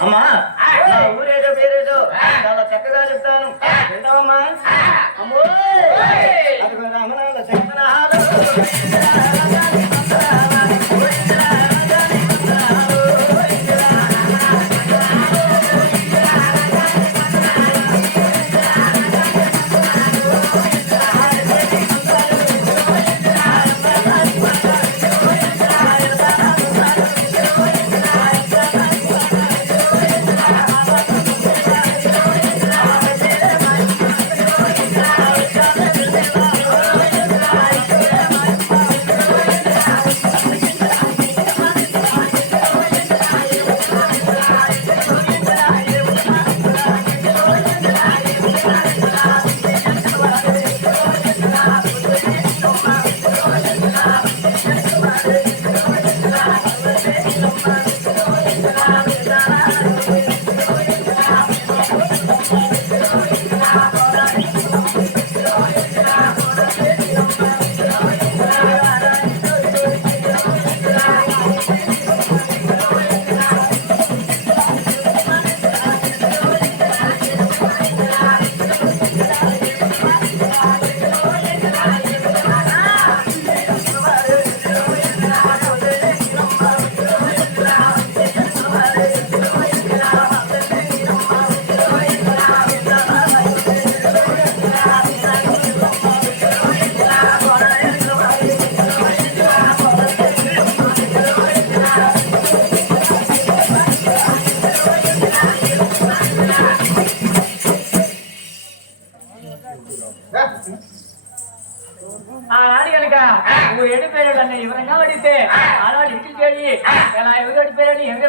అమ్మా ఊరేదో పేరేదో చాలా చక్కగా చెప్తాను. వింటావమ్మా? అమ్మో! అదిగో రమణాల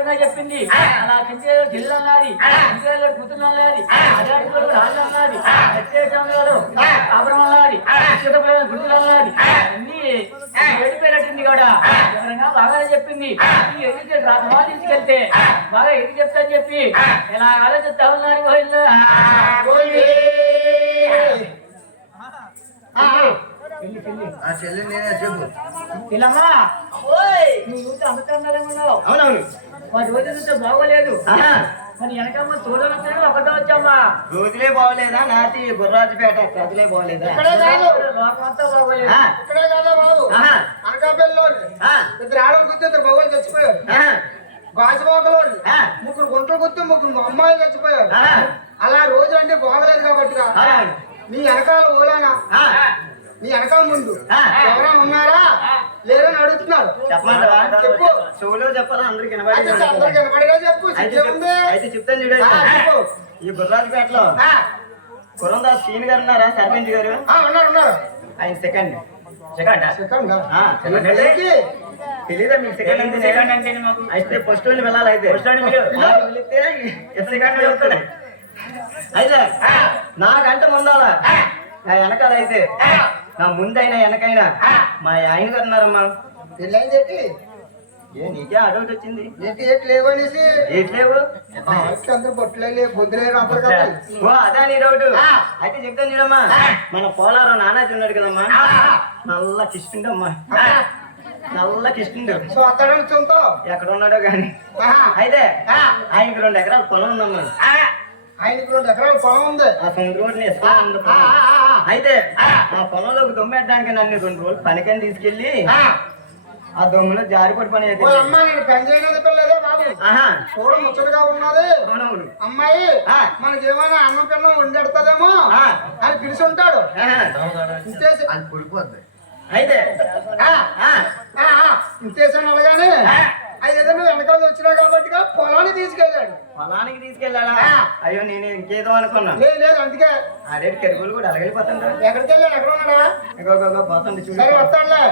విధంగా చెప్పింది. అలా చించేదో జిల్లా అన్నది చించేదో కూతురు అన్నది అదే అడుగులు రాజు అన్నది ప్రత్యేకం గారు అబ్రహం అన్నది అన్నది అన్ని ఏడిపోయినట్టుంది కూడా. వివరంగా బాగా చెప్పింది. ఈ రథమా తీసుకెళ్తే బాగా ఎదురు చెప్తా చెప్పి ఎలా ఆలోచిస్తా ఉన్నారు పెళ్ళి ఆ. చెల్లి నేనే చెప్పు. ఇల్లమ్మా నువ్వు ఉన్నావు అవునవును. మరి రోజు చూస్తే బాగోలేదు. మరి వెనకమ్మ తోడు వచ్చాను ఒకటో వచ్చామ్మా. రోజులే బాగోలేదా? నాటి బుర్రాజుపేట రోజులే బాగోలేదా? ఇక్కడే కాదు. లోకమంతా బాగోలేదు. ఆ, ఇక్కడే కాదు బాబు. ఇద్దరు ఆడలు గుర్తు ఇద్దరు మగవాళ్ళు చచ్చిపోయారు. ఆ, ముగ్గురు గుంటలు గుర్తు ముగ్గురు అమ్మాయిలు చచ్చిపోయారు. అలా రోజు అంటే బాగలేదు కాబట్టి. నీ వెనకాల ఓలానా? ఆ, నీ వెనకాల ముందు. ఎవరైనా ఉన్నారా? లేరని అడుగుతున్నారు. చెప్పమంటావా చెప్పు. చెవులో చెప్పాలా? అందరికి చెప్పు. అయితే చెప్తాను చూడండి. ఈ బుర్రాజుపేటలో ఆ, కురందాస్ సీన్ గారు ఉన్నారా? సర్పంచ్ గారు? ఆ, ఉన్నారు ఉన్నారు. ఆయన సెకండ్. సెకండ్? సెకండ్? తెలీదా మీకు సెకండ్ అంటే సెకండ్ అంటే అయితే ఫస్ట్ వాళ్ళని వెళ్ళాలి అయితే. ఫస్ట్ సెకండ్ వెళ్తాడు అయితే నాకంటే ముందాలా? నా వెనకాల అయితే. నా ముందైనా వెనకైనా. మా ఆయన గారు ఉన్నారమ్మా. పెళ్ళైంది ఏంటి ఏ నీకే అడౌట్ వచ్చింది. ఏంటి ఏంటి లేవనేసి అయితే అందరు అందరు కాబట్టి. ఓ అదా నీ డౌట్. అయితే చెప్తాను చూడమ్మా. మన పోలారం నానాజీ ఉన్నాడు కదమ్మా. నల్ల కిష్టుండమ్మా నల్ల కిష్టుండు సో అతడని సొంతం ఎక్కడ ఉన్నాడో గాని ఆహా. అయితే ఆయనకి రెండు ఎకరాల పొలం ఉందమ్మా. ఆయనకి రెండు ఎకరాల పొలం ఉంది. ఆ సముద్ర రోడ్ని ఇస్తా ఉంది ఆ, పొలం. ఆ, ఆ, ఆ. అయితే ఆ. పొలంలోకి దొమ్మెట్టడానికి నన్ను రెండు రోజులు పనికని తీసుకెళ్ళి ఆ, ఆ దొమ్మలో జారిపడి పని అయితే ఓ అమ్మ నేను పని చేయనది పిల్లదే బాబు. ఆహా. చూడ ముచ్చటగా ఉన్నది. అవునవును. అమ్మాయి ఆ. మనకి ఏమైనా అన్నం పిల్లం వండెడతాదేమో. అని పిలిచి ఉంటాడు. ఆహా. ఇంతేసి అయితే ఆ, ఆ, ఆ, ఆ, ఇంతేసాను అనగానే వెనకాల వచ్చినా కాబట్టి పొలాన్ని తీసుకెళ్ళాడు. పొలానికి తీసుకెళ్ళాడా. అయ్యో నేను ఇంకేదో అనుకున్నా. లేదు లేదు అందుకే. అదే కెరుగులు కూడా అలాగైపోతుంటా ఎక్కడికి వెళ్ళాడు? ఎక్కడ ఉన్నాడా? ఇంకో పోతుంది చూడు. వస్తాడులే.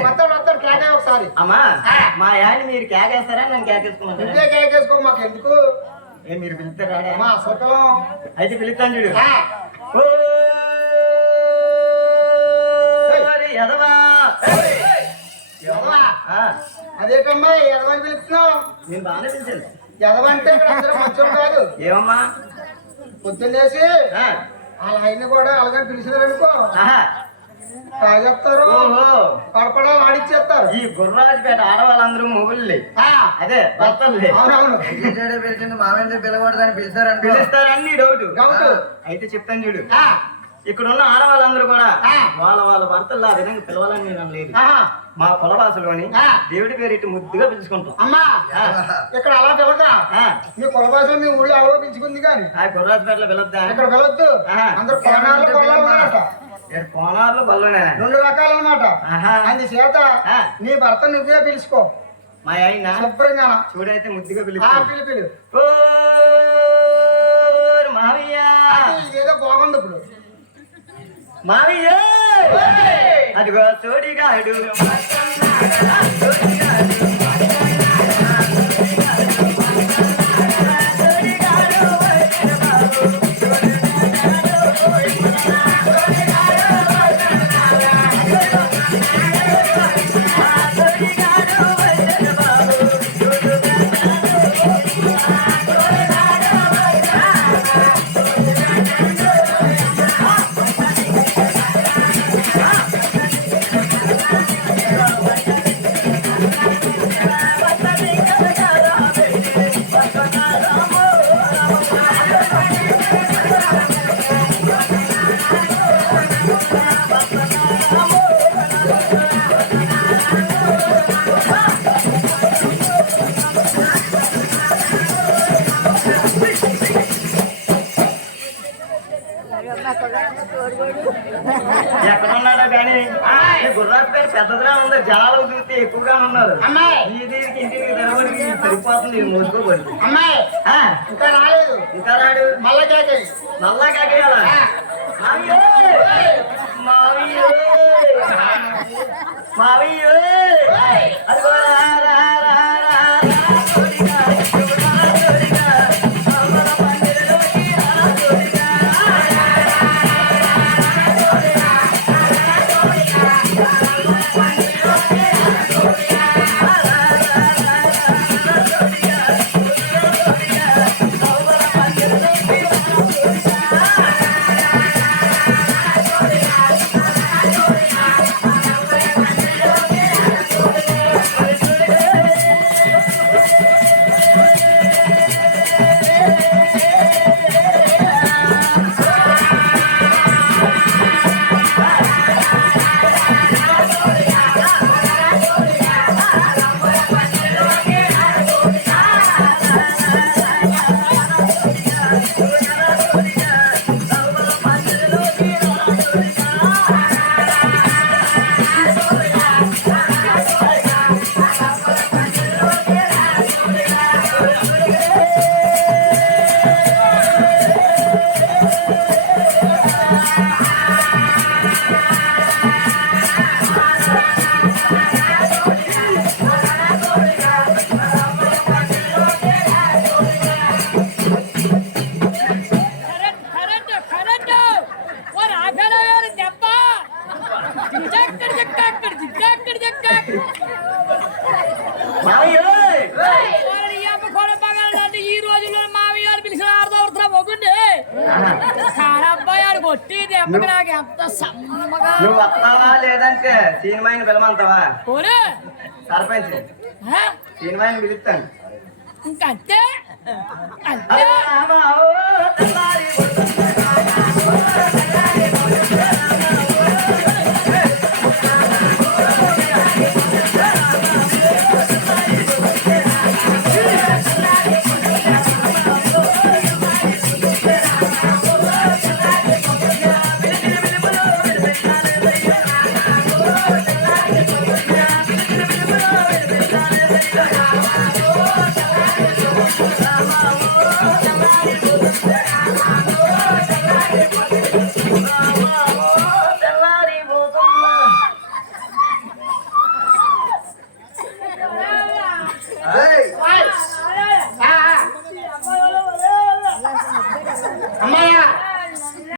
వస్తాడు వస్తాడు కేకే ఒకసారి. అమ్మా మా ఆయన మీరు కేకేస్తారా? నన్ను కేకేసుకోమంటారా? కేకేసుకో మాకు ఎందుకు? ఏ మీరు పిలుస్తారా మా సొట్టలం అయితే పిలుస్తాను చూడు. ఆ, ఓ అదేటమ్మా ఎదవని పిలుస్తున్నావు? నేను బాగానే పిలిచాను. ఎదవంటే ఇక్కడ అందరూ కాదు. ఏమమ్మా? పొద్దున్నేసి ఆ, వాళ్ళ ఆయన్ని కూడా అలాగని పిలిచినారు అనుకో. ఆహా తాగేస్తారు. ఓహో. పడపడా ఆడిచ్చేస్తారు ఈ గుర్రాజుపేట ఆడవాళ్ళందరూ మొగుళ్ళే. ఆ, అదే భర్తలే. అవునవును. పిలిచింది మామయ్య పిలవడదని పిలిచారనుకో. పిలుస్తారని డౌట్. డౌట్. అయితే చెప్తాను చూడు. ఆ, ఇక్కడ ఉన్న ఆడవాళ్ళందరూ కూడా. వాళ్ళ వాళ్ళ భర్తలు ఆ విధంగా పిలవాలని నేను ఆహా. మా కుల భాషలోని. దేవుడి పేరు ఇటు ముద్దుగా పిలుచుకుంటాం. అమ్మా. ఇక్కడ అలా పిలక. మీ కులభాష మీ ఊళ్ళో ఆలోపించుకుంది కానీ. ఆ గుర్రాజుపేటలో పిలద్దా? ఇక్కడ ఆహా. అందరు కోణాలు కోనార్లు బల్లోనే రెండు రకాలు అన్నమాట ఆహా. అందుచేత. నీ భర్త నువ్వే పిలుచుకో. మా ఆయన? శుభ్రంగా చూడైతే ముద్దుగా పిలుస్తాను పిలు పిలు. ఓర్ మావయ్య. ఇదేదో బాగుంది ఇప్పుడు. మావయ్య! అదిగో చోడిగాడు ఎక్కడున్నాడో కానీ ఈ గుర్రాజు పేరు పెద్దదిగా ఉంది జనాలు చూస్తే ఎక్కువగా ఉన్నారు. అమ్మాయి. ఈ దీనికి ఇంటికి తెరవడికి సరిపోతుంది మోసుకోబడి అమ్మాయి. ఇంకా రాలేదు. ఇంకా రాడు? మళ్ళా కేకే. మావయ్య! మావయ్య! మావయ్య! అదిగో మావయ్య ఈ రోజుల్లో మావయ్యారు పిలిచిన ఆడదవుతున్నా మొగ్గుండి కారబ్బాయాడు కొట్టి దెబ్బకి నాకు ఎంత సమ్మగా. నువ్వు వస్తావా లేదంటే సినిమాని పిలమంటావా పోనీ. సర్పంచ్ ఆ? సినిమాని పిలుస్తాను. ఇంకంతే? అంతే.